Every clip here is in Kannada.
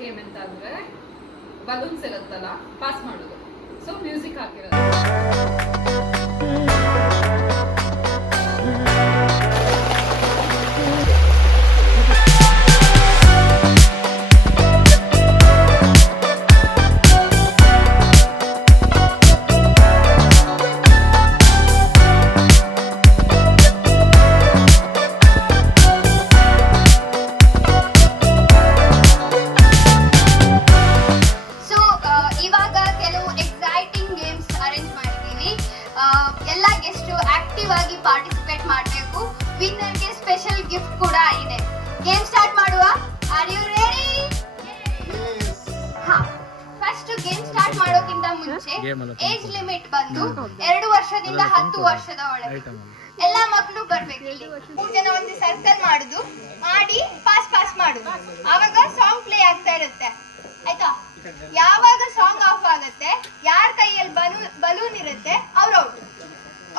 ಗೇಮ್ ಅಂತ ಅಂದ್ರೆ ಬಲೂನ್ಸ್ ಇರುತ್ತಲ್ಲ ಪಾಸ್ ಮಾಡೋದು. ಸೊ ಮ್ಯೂಸಿಕ್ ಹಾಕಿರೋದು. ಪಾರ್ಟಿಸಿಪೇಟ್ ಮಾಡಬೇಕು. ವಿನ್ನರ್ಗೆ ಸ್ಪೆಷಲ್ ಗಿಫ್ಟ್ ಕೂಡ ಇದೆ. ಗೇಮ್ ಸ್ಟಾರ್ಟ್ ಮಾಡುವ. Are you ready? ಹಾ, ಫಸ್ಟ್ ಗೇಮ್ ಸ್ಟಾರ್ಟ್ ಮಾಡೋಕ್ಕಿಂತ ಮುಂಚೆ ಏಜ್ ಲಿಮಿಟ್ ಬಂದು 2 ವರ್ಷದಿಂದ 10 ವರ್ಷದ ಒಳಗೆ ಎಲ್ಲ ಮಕ್ಕಳು ಬರ್ಬೇಕು. ಇಲ್ಲಿ 3 ಜನ ಒಂದು ಸರ್ಕಲ್ ಮಾಡುದು, ಮಾಡಿ ಪಾಸ್ ಮಾಡುದು. ಆವಾಗ ಸಾಂಗ್ ಪ್ಲೇ ಆಗ್ತಾ ಇರುತ್ತೆ, ಆಯ್ತಾ? ಯಾವಾಗ ಸಾಂಗ್ ಆಫ್ ಆಗುತ್ತೆ, ಯಾರ ಕೈಯಲ್ಲಿ ಬಲೂನ್ ಇರುತ್ತೆ ಅವ್ರು ಔಟ್.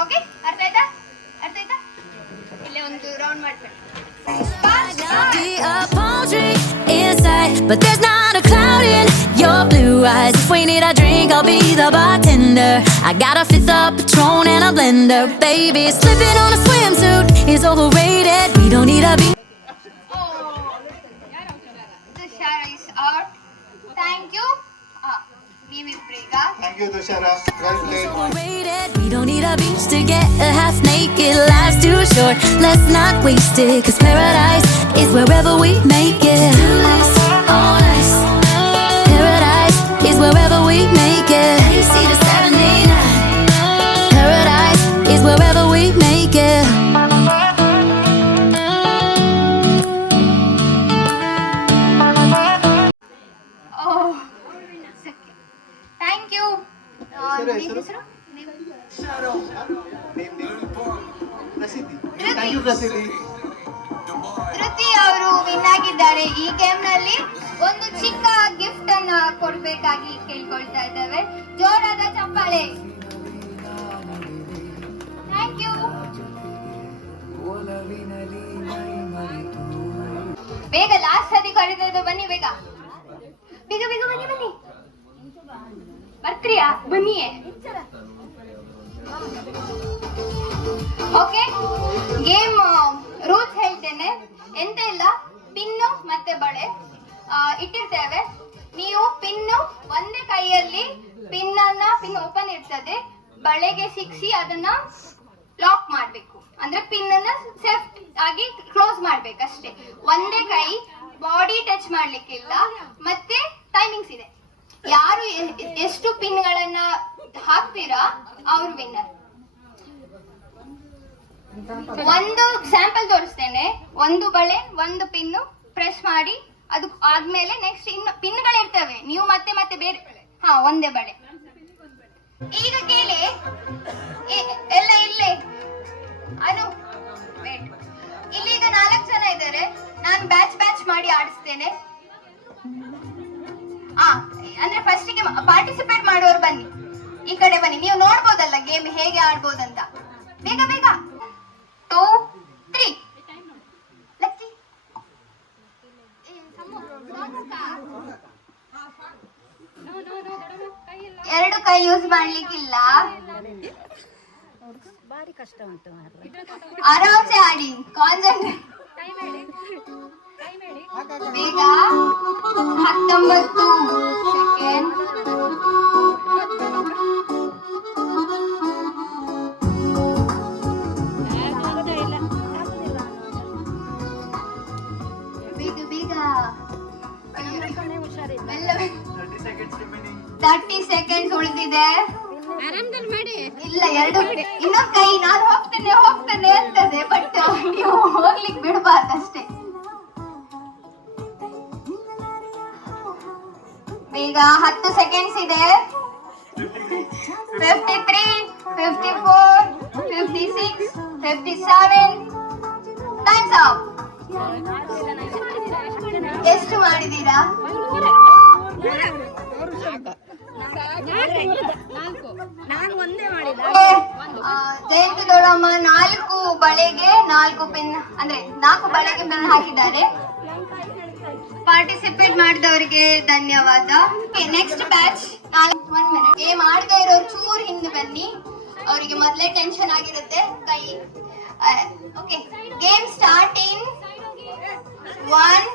ಓಕೆ, ಅರ್ಥ ಆಯ್ತಾ? ಇಲ್ಲೇ ಒಂದು ರೌಂಡ್ ಮಾಡ್ತಾರೆ. But there's not a cloud in your blue eyes. If we need a drink, I'll be the bartender. I got a 5th of Patron and a blender. Baby, slipping on a swimsuit is overrated. We don't need a beat. Tushara is out. Thank you. Thank you, Tushara. Well played. We don't need a beach to get a half naked. Life's too short, let's not waste it. Cause paradise is wherever we make it. Nice, oh nice. Paradise is wherever we make it. See the 79. Paradise is wherever we make it. Dhriti ಅವರು ವಿನ್ ಆಗಿದ್ದಾರೆ. ಈ ಗೇಮ್ ನಲ್ಲಿ ಒಂದು ಚಿಕ್ಕ ಗಿಫ್ಟ್ ಅನ್ನ ಕೊಡ್ಬೇಕಾಗಿ ಕೇಳ್ಕೊಳ್ತಾ ಇದ್ದೇವೆ. ಜೋರಾದ ಚಪ್ಪಾಳೆ. Thank you. ಬೇಗ ಲಾಸ್ಟ್ ಸತಿ ಕರೀತಿದ್ದು, ಬನ್ನಿ ಬೇಗ ಬೇಗ ಬೇಗ ಬನ್ನಿ. ಬರ್ತೀಯಾ? ಬನ್ನಿಯೇ. ಓಕೆ, ಗೇಮ್ ರೂಲ್ಸ್ ಹೇಳ್ತೇನೆ. ಎಂತ ಇಲ್ಲ, ಪಿನ್ನು ಮತ್ತೆ ಬಳೆ ಇಟ್ಟಿರ್ತೇವೆ. ನೀವು ಪಿನ್ನು ಒಂದೇ ಕೈಯಲ್ಲಿ ಪಿನ್ ಓಪನ್ ಇರ್ತದೆ, ಬಳೆಗೆ ಸಿಕ್ಸಿ ಅದನ್ನ ಲಾಕ್ ಮಾಡ್ಬೇಕು. ಅಂದ್ರೆ ಪಿನ್ ಅನ್ನ ಸೇಫ್ಟ್ ಆಗಿ ಕ್ಲೋಸ್ ಮಾಡ್ಬೇಕಷ್ಟೇ. ಒಂದೇ ಕೈ, ಬಾಡಿ ಟಚ್ ಮಾಡ್ಲಿಕ್ಕಿಲ್ಲ. ಮತ್ತೆ ಟೈಮಿಂಗ್ಸ್ ಇದೆ. ಯಾರು ಎಷ್ಟು ಪಿನ್ಗಳನ್ನ ಹಾಕ್ತೀರಾ ಅವ್ರು ವಿನ್ನರ್. ಒಂದು ಸ್ಯಾಂಪಲ್ ತೋರಿಸ್ತೇನೆ. ಒಂದು ಬಳೆ, ಒಂದು ಪಿನ್ನು ಪ್ರೆಸ್ ಮಾಡಿ, ಅದು ಆದ್ಮೇಲೆ ನೆಕ್ಸ್ಟ್ ಇನ್ನು ಪಿನ್ಗಳಿರ್ತವೆ. ನೀವು ಮತ್ತೆ ಬೇರೆ, ಒಂದೇ ಬಳೆ. ಈಗ ಕೇಳಿ ಎಲ್ಲ ಇಲ್ಲೇ ಅನು ಇಲ್ಲಿ ಈಗ 4 ಜನ ಇದ್ದಾರೆ. ನಾನು ಬ್ಯಾಚ್ ಮಾಡಿ ಆಡಿಸ್ತೇನೆ. ಅಂದ್ರೆ ಫಸ್ಟಿಗೆ ಪಾರ್ಟಿಸಿಪೇಟ್ ಮಾಡೋರು ಬನ್ನಿ, ಈ ಕಡೆ ಬನ್ನಿ. ನೀವು ನೋಡ್ಬೋದಲ್ಲ ಗೇಮ್ ಹೇಗೆ ಆಡ್ಬೋದಂತ. ಬೇಗ 2, 3. ಎರಡು ಕೈ ಯೂಸ್ ಮಾಡ್ಲಿಕ್ಕಿಲ್ಲ, ಬಾರಿ ಕಷ್ಟ ಉಂಟು. ಆರಾಮ್ಸೆ ಆಡಿ, ಕಾನ್ಸಂಟ್ರೇಟ್. ಬೇಗ 19 ಸೆಕೆಂಡ್. ಬೇಗ 30 ಸೆಕೆಂಡ್ಸ್ ಉಳಿದಿದೆ. ಇಲ್ಲ, ಇನ್ನೊಂದು ಕೈ. ನಾನು ಹೋಗ್ತೇನೆ ಅಂತದೆ, ಬಟ್ ನೀವು ಹೋಗ್ಲಿಕ್ಕೆ ಬಿಡಬಾರ್ದಷ್ಟೇ. ಈಗ 10 ಸೆಕೆಂಡ್ಸ್ ಇದೆ. 53, 54, 56, 57. Times up. ಎಷ್ಟು ಮಾಡಿದೀರಾ? ಜಯಂತಿ ದೊಡ್ಡಮ್ಮ 4 ಬಳೆಗೆ 4 ಪಿನ್, ಅಂದ್ರೆ 4 ಬಳೆಗೆ ಪಿನ್ ಹಾಕಿದ್ದಾರೆ. ಪಾರ್ಟಿಸಿಪೇಟ್ ಮಾಡಿದವರಿಗೆ ಧನ್ಯವಾದ. Next batch 1 minute. ಗೇಮ್ ಆಡದೇ ಇರೋರು ಚೂರು ಹಿಂದೆ ಬನ್ನಿ, ಅವರಿಗೆ ಮೊದಲೇ ಟೆನ್ಷನ್ ಆಗಿರುತ್ತೆ ಕೈ. ಓಕೆ, ಗೇಮ್ ಸ್ಟಾರ್ಟ್ ಇನ್ 1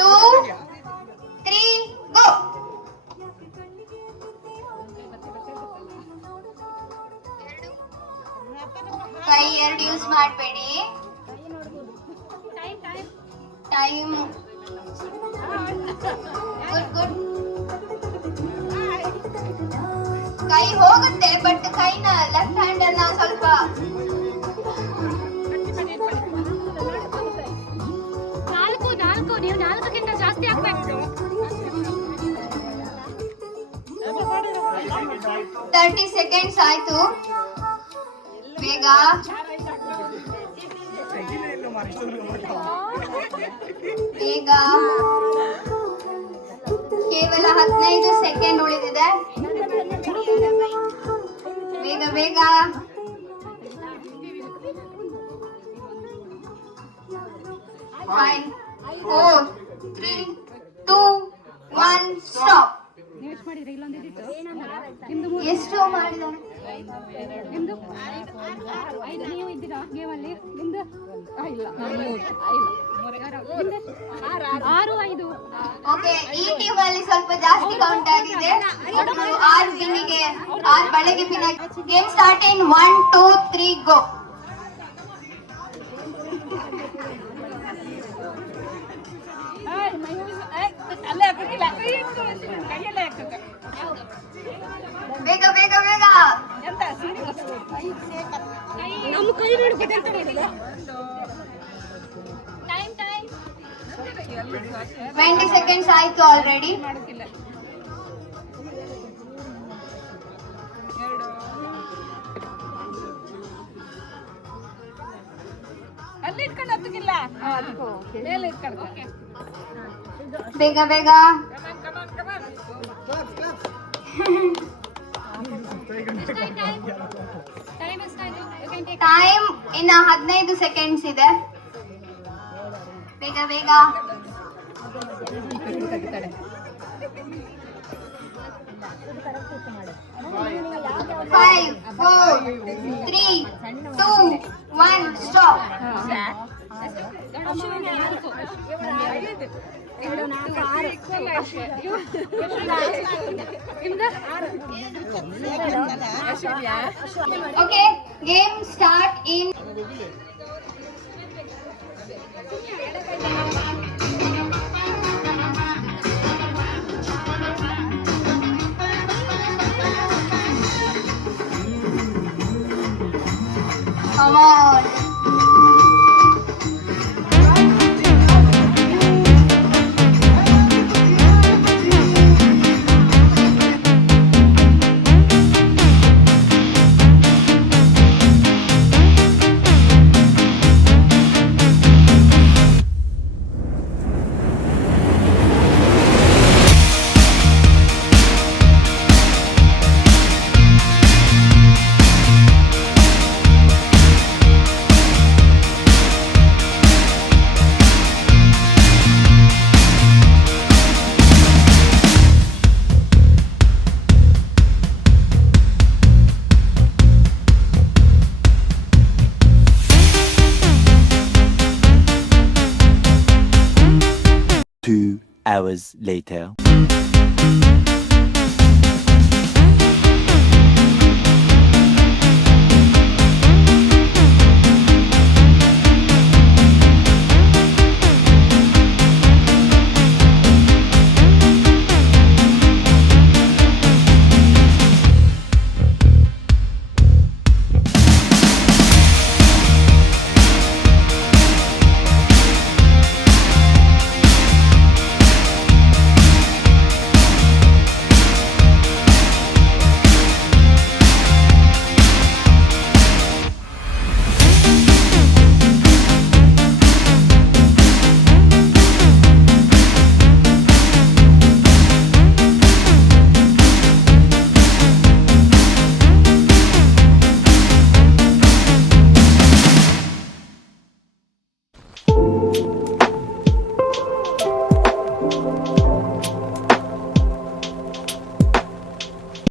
2 3 ಗೋ. ಕೈ ಎರಡು ಯೂಸ್ ಮಾಡಬೇಡಿ. Time good. ಕೈ ಹೋಗುತ್ತೆ, ಬಟ್ ಕೈನ ಲೆಫ್ಟ್ ಹ್ಯಾಂಡ್ ಅನ್ನ ಸ್ವಲ್ಪ ನಾಲ್ಕು ನೀವು 4ಕ್ಕಿಂತ ಜಾಸ್ತಿ ಆಗ್ಬೇಕು. 30 ಸೆಕೆಂಡ್ಸ್ ಆಯ್ತು. ಬೇಗ ಬೇಗ, ಕೇವಲ 15 ಸೆಕೆಂಡ್ ಉಳಿದಿದೆ. ಬೇಗ ಬೇಗ. 5 4 3 2 1 ಸ್ಟಾಪ್. ಎಷ್ಟು ಮಾಡಿದಾನೆ? ನೀವು ಇದ್ದೀರಾ ಗೇಮಲ್ಲಿ? ನಿಮ್ದು 6 5. ಓಕೆ, ಈ ಟೀಮ್ ಅಲ್ಲಿ ಸ್ವಲ್ಪ ಜಾಸ್ತಿ ಕೌಂಟ್ ಆಗಿದೆ. 6 ಪಿನ್ನಿಗೆ 6 ಬಳೆಗೆ ಪಿನ್. ಗೇಮ್ ಸ್ಟಾರ್ಟ್ ಇನ್ 1 2 3 ಗೋ. ಬೇಗ ಬೇಗ ಬೇಗ. ನಮ್ಮ ಕೈ ನೋಡಿ 20 ಸೆಕೆಂಡ್ಸ್ ಆಯ್ತು ಆಲ್ರೆಡಿ. ಅಲ್ಲಿ ಇಟ್ಕೊಂಡು ಹತ್ತಕ್ಕಿಲ್ಲ, ಮೇಲೆ ಇಟ್ಕೊಂಡು. ಬೇಗ ಬೇಗ. ಟೈಮ್ ಇನ್ನ 15 ಸೆಕೆಂಡ್ಸ್ ಇದೆ. ಬೇಗ ಬೇಗ. 5 4 3 2 1 stop. Okay, game start in come on. Hours later.